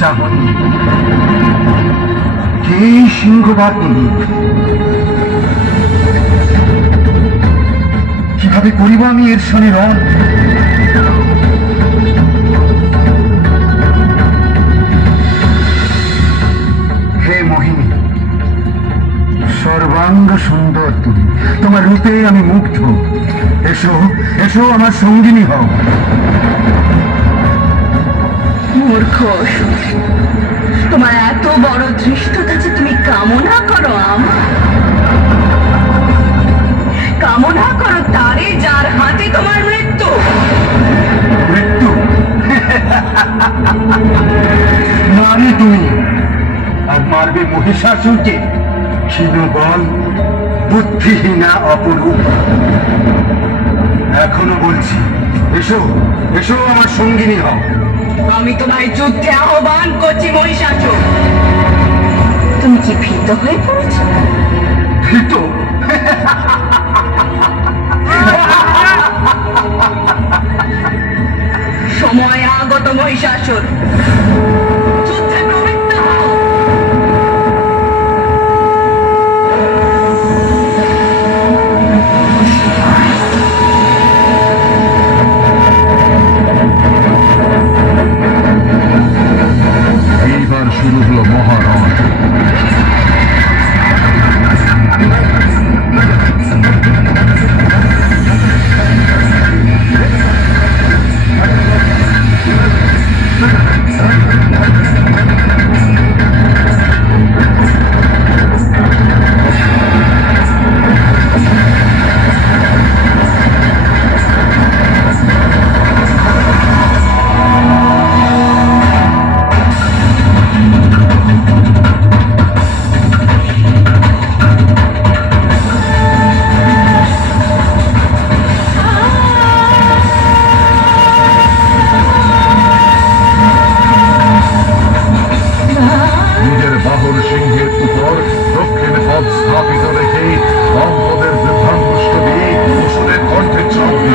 চাহনি কে সিংহবাহিনী কীভাবে করিব আমি এর শনি রণ হে মোহিনী, সর্বাঙ্গ সুন্দর তুমি। তোমার রূপে আমি মুগ্ধ। এসো এসো আমার সঙ্গিনী হও। মূর্খ। তোমার এত বড় ধৃষ্টতা যে তুমি কামনা করো আমার। কামনা করো তারে যার হাতে তোমার মৃত্যু। মৃত্যু? নারী তুমি। আর মারবে মহিষাসুরকে। ক্ষীণ বল বুদ্ধিহীনা অপরূপ। এখনও বলছি, এসো এসো আমার সঙ্গিনী হও। আমি তোমায় যুদ্ধে আহ্বান করছি মহিষাসুর। তুমি কি ভীত হয়ে পড়েছ? ভীত? সময় আগত মহিষাসুর। নিজের বাহন সিংহের উপর দক্ষিণ পথ স্থাপিত রেখে সম্পদের বিভ্রান্ত মুসুরের কণ্ঠে চলবে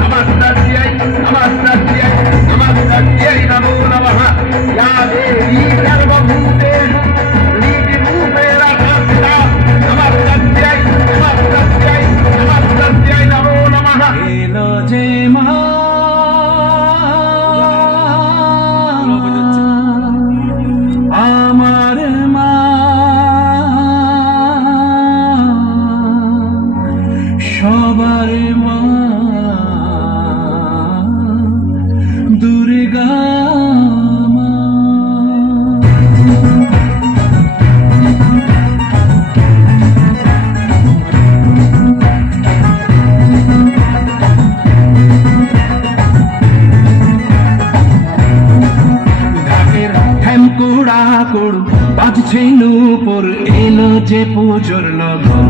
నమస్తై నమస్తై నమస్తై నమో నమ. యా దేవీ যে পুজোর লগন।